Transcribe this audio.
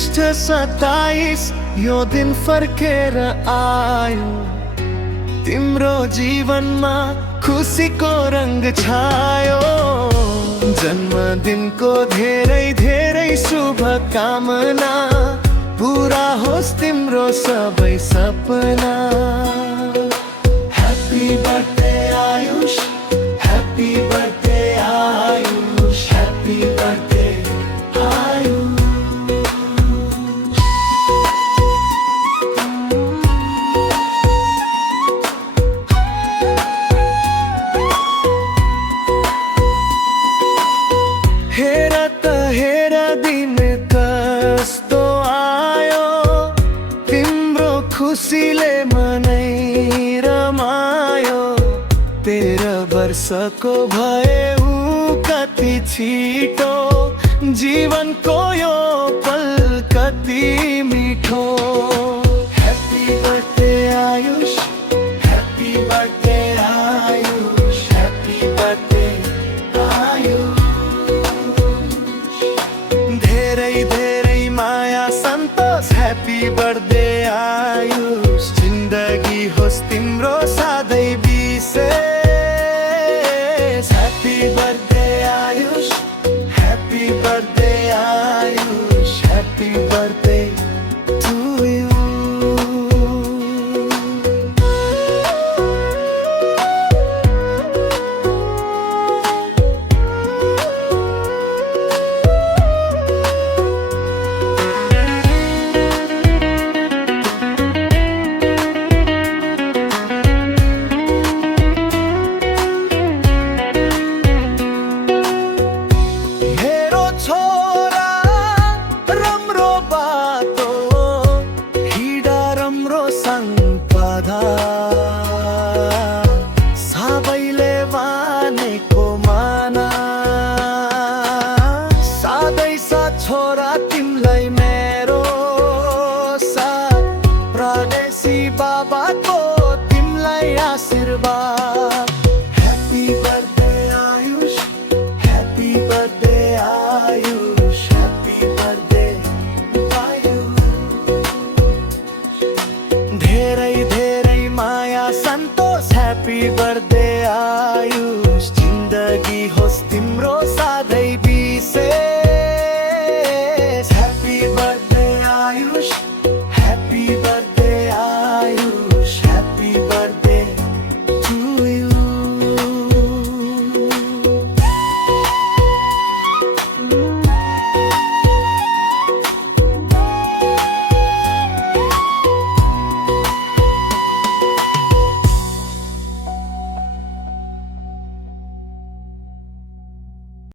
ज्येष्ठ 27 यो दिन फर्केर आयो। तिम्रो जीवनमा खुसीको रंग छायो। जन्मदिनको धेरै धेरै शुभकामना, पूरा होस् तिम्रो सबै सपना। Happy birthday Ayush, happy birthday Ayush, happy birthday Ayush. हेर त हेर दिन कस्तो आयो, तिम्रो खुसीले मनै रमायो। 13 वर्षको भयौ कति छिटो, जीवनको यो पल कति मिठो। Happy birthday Ayush, happy birthday Ayush, happy birthday Ayush. धेरै धेरै माया सन्तोष, ह्यापी बर्थडे आयुष। जिन्दगी होस् तिम्रो सधैँ विशेष। Happy birthday Ayush, happy birthday Ayush, happy birthday to you. सबैले मानेको माना, सधैँ साथ छोरा तिमीलाई मेरो साथ। परदेशी बाबाको तिमीलाई आशीर्वाद। Happy birthday Ayush, happy birthday Ayush, happy birthday Ayush. धेरै धेरै माया सन्तोष, ह्यापी बर्थडे आयुष। जिन्दगी होस् तिम्रो सधैँ